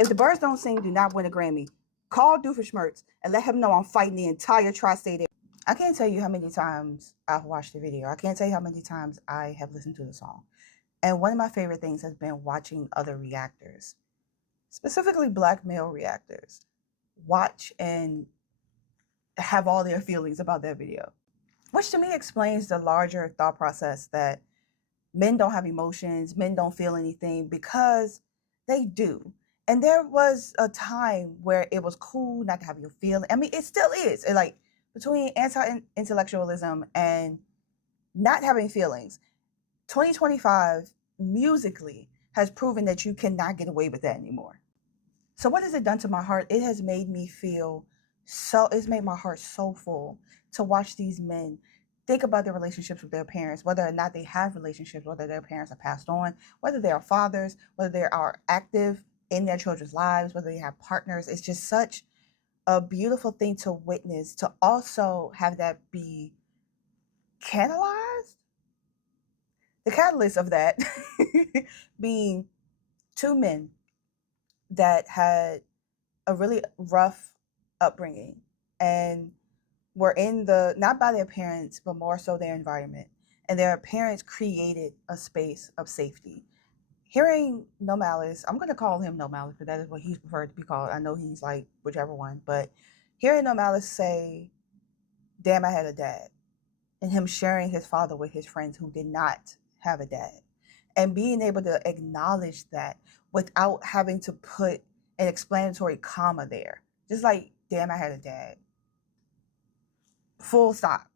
If the birds don't sing, do not win a Grammy. Call Doofenshmirtz and let him know I'm fighting the entire tri-state area. I can't tell you how many times I've watched the video. I can't tell you how many times I have listened to the song. And one of my favorite things has been watching other reactors, specifically black male reactors, watch and have all their feelings about that video. Which to me explains the larger thought process that men don't have emotions, men don't feel anything, because they do. And there was a time where it was cool not to have your feeling. I mean, it still is. Like between anti-intellectualism and not having feelings, 2025 musically has proven that you cannot get away with that anymore. So what has it done to my heart? It has made me feel it's made my heart so full to watch these men think about their relationships with their parents, whether or not they have relationships, whether their parents have passed on, whether they are fathers, whether they are active in their children's lives, whether they have partners. It's just such a beautiful thing to witness, to also have that be catalyzed. The catalyst of that being two men that had a really rough upbringing and were in not by their parents, but more so their environment. And their parents created a space of safety. Hearing No Malice, I'm going to call him No Malice because that is what he's preferred to be called. I know he's like whichever one, but hearing No Malice say, damn, I had a dad, and him sharing his father with his friends who did not have a dad, and being able to acknowledge that without having to put an explanatory comma there. Just like, damn, I had a dad. Full stop.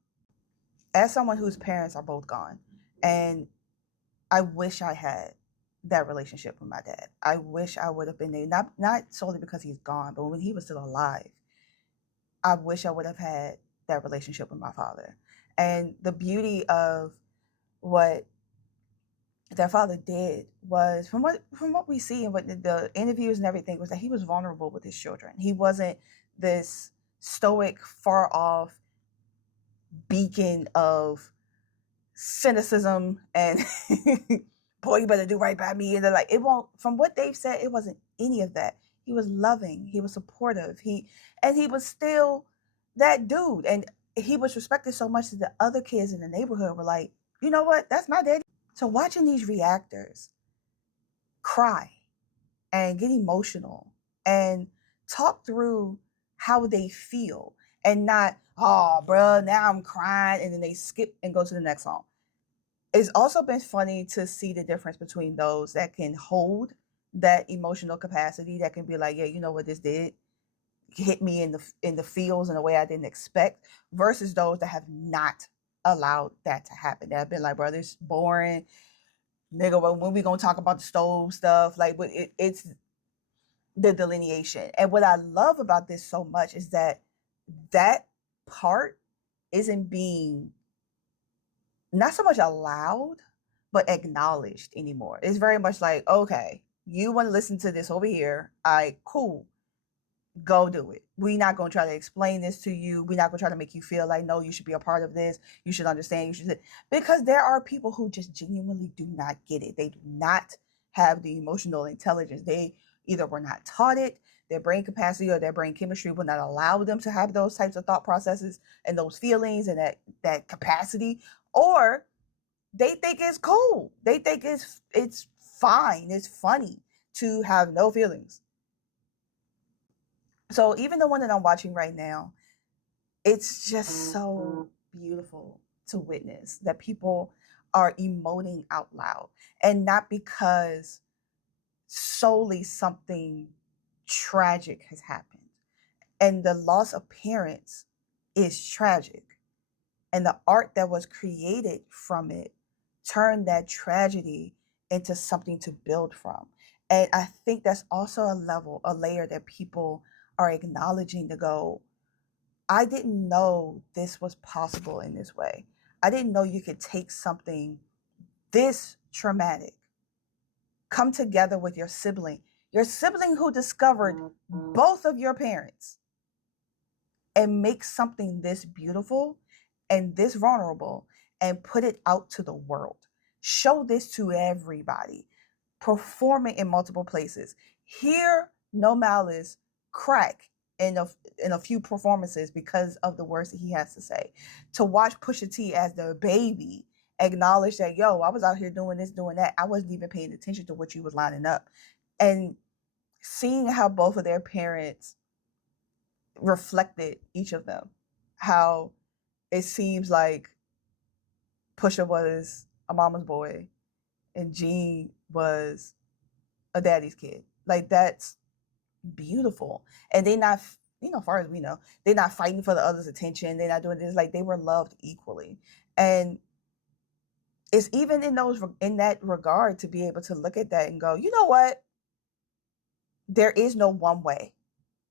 As someone whose parents are both gone, and I wish I had that relationship with my dad. I wish I would have been there, not solely because he's gone, but when he was still alive, I wish I would have had that relationship with my father. And the beauty of what their father did was, from what we see and what the interviews and everything, was that he was vulnerable with his children. He wasn't this stoic, far off beacon of cynicism and boy, you better do right by me. And they're like, it won't. From what they've said, it wasn't any of that. He was loving. He was supportive. He was still that dude, and he was respected so much that the other kids in the neighborhood were like, you know what? That's my daddy. So watching these reactors cry and get emotional and talk through how they feel, and not, oh, bro, now I'm crying, and then they skip and go to the next song. It's also been funny to see the difference between those that can hold that emotional capacity, that can be like, yeah, you know what this did? Hit me in the feels in a way I didn't expect, versus those that have not allowed that to happen. That have been like, bro, this is boring. Nigga, when we gonna talk about the stove stuff? Like, but it's the delineation. And what I love about this so much is that part isn't being not so much allowed, but acknowledged anymore. It's very much like, okay, you want to listen to this over here. Cool. Go do it. We're not going to try to explain this to you. We're not going to try to make you feel like, no, you should be a part of this. You should understand. You should, because there are people who just genuinely do not get it. They do not have the emotional intelligence. They either were not taught it, their brain capacity or their brain chemistry will not allow them to have those types of thought processes and those feelings and that capacity, or they think it's cool. They think it's fine. It's funny to have no feelings. So even the one that I'm watching right now, it's just so beautiful to witness that people are emoting out loud, and not because solely something tragic has happened. And the loss of parents is tragic. And the art that was created from it turned that tragedy into something to build from. And I think that's also a layer that people are acknowledging, to go, I didn't know this was possible in this way. I didn't know you could take something this traumatic, come together with your sibling who discovered both of your parents, and make something this beautiful and this vulnerable and put it out to the world. Show this to everybody. Perform it in multiple places. Hear no malice, crack in a few performances because of the words that he has to say. To watch Pusha T as the baby acknowledge that, yo, I was out here doing this, doing that. I wasn't even paying attention to what you was lining up. And seeing how both of their parents reflected each of them, how it seems like Pusha was a mama's boy and Gene was a daddy's kid. Like, that's beautiful. And they not, as far as we know, they're not fighting for the other's attention. They're not doing this. Like, they were loved equally. And it's even in that regard to be able to look at that and go, you know what? There is no one way.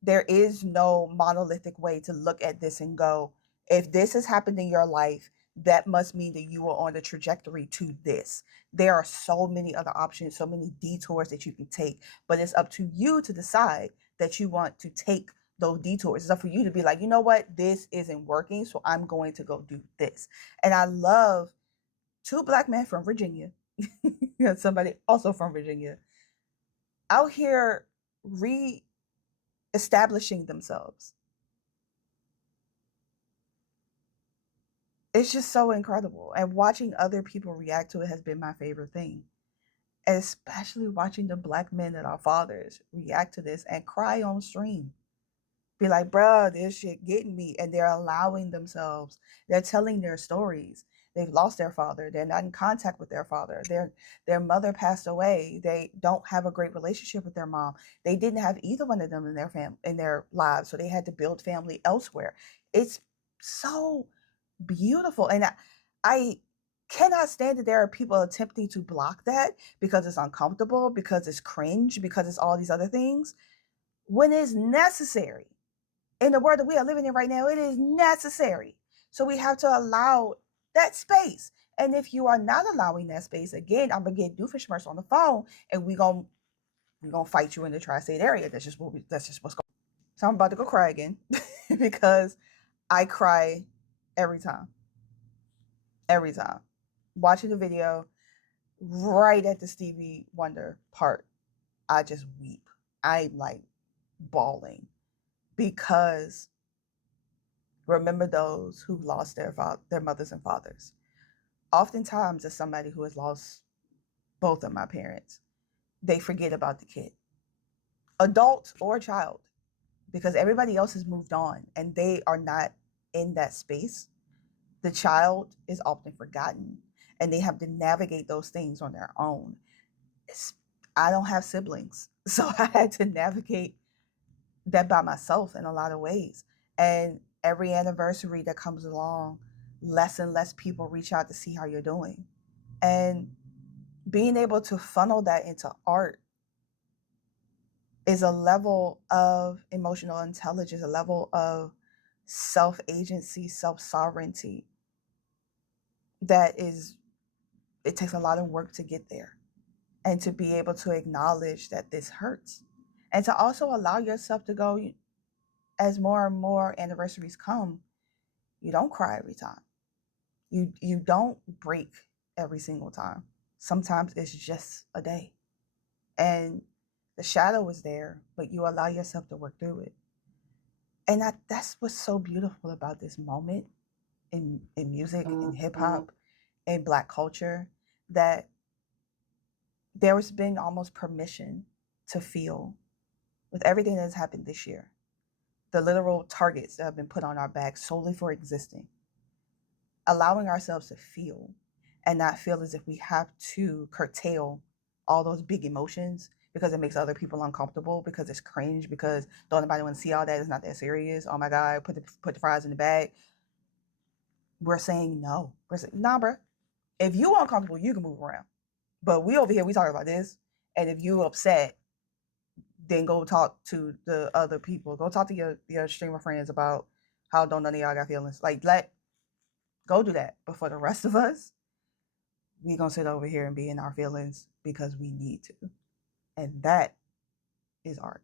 There is no monolithic way to look at this and go, if this has happened in your life, that must mean that you are on the trajectory to this. There are so many other options, so many detours that you can take, but it's up to you to decide that you want to take those detours. It's up for you to be like, you know what, this isn't working, so I'm going to go do this. And I love two Black men from Virginia, somebody also from Virginia, out here establishing themselves. It's just so incredible. And watching other people react to it has been my favorite thing. Especially watching the Black men that are fathers react to this and cry on stream. Be like, bruh, this shit getting me. And they're allowing themselves, they're telling their stories. They've lost their father. They're not in contact with their father. Their mother passed away. They don't have a great relationship with their mom. They didn't have either one of them in their lives, so they had to build family elsewhere. It's so beautiful, and I cannot stand that there are people attempting to block that because it's uncomfortable, because it's cringe, because it's all these other things, when it's necessary. In the world that we are living in right now, it is necessary. So we have to allow that space. And if you are not allowing that space, again, I'm gonna get Doofenshmirtz on the phone, and we're gonna fight you in the tri-state area. That's just what's going on. So I'm about to go cry again because I cry every time. Every time. Watching the video, right at the Stevie Wonder part, I just weep. I'm like bawling because remember those who lost their mothers and fathers. Oftentimes, as somebody who has lost both of my parents, they forget about the kid, adult or child, because everybody else has moved on and they are not in that space. The child is often forgotten and they have to navigate those things on their own. I don't have siblings, so I had to navigate that by myself in a lot of ways. And every anniversary that comes along, less and less people reach out to see how you're doing. And being able to funnel that into art is a level of emotional intelligence, a level of self-agency, self-sovereignty that it takes a lot of work to get there. And to be able to acknowledge that this hurts. And to also allow yourself to go, as more and more anniversaries come, you don't cry every time. You don't break every single time. Sometimes it's just a day. And the shadow is there, but you allow yourself to work through it. And that's what's so beautiful about this moment in music, in hip hop, in Black culture, that there has been almost permission to feel with everything that has happened this year. The literal targets that have been put on our backs solely for existing. Allowing ourselves to feel and not feel as if we have to curtail all those big emotions because it makes other people uncomfortable, because it's cringe, because don't nobody want to see all that. It's not that serious. Oh my God, put the fries in the bag. We're saying no. We're saying, nah, bro. If you uncomfortable, you can move around. But we over here, we talking about this. And if you upset, then go talk to the other people. Go talk to your streamer friends about how don't none of y'all got feelings. Like, go do that. But for the rest of us, we gonna sit over here and be in our feelings because we need to. And that is art.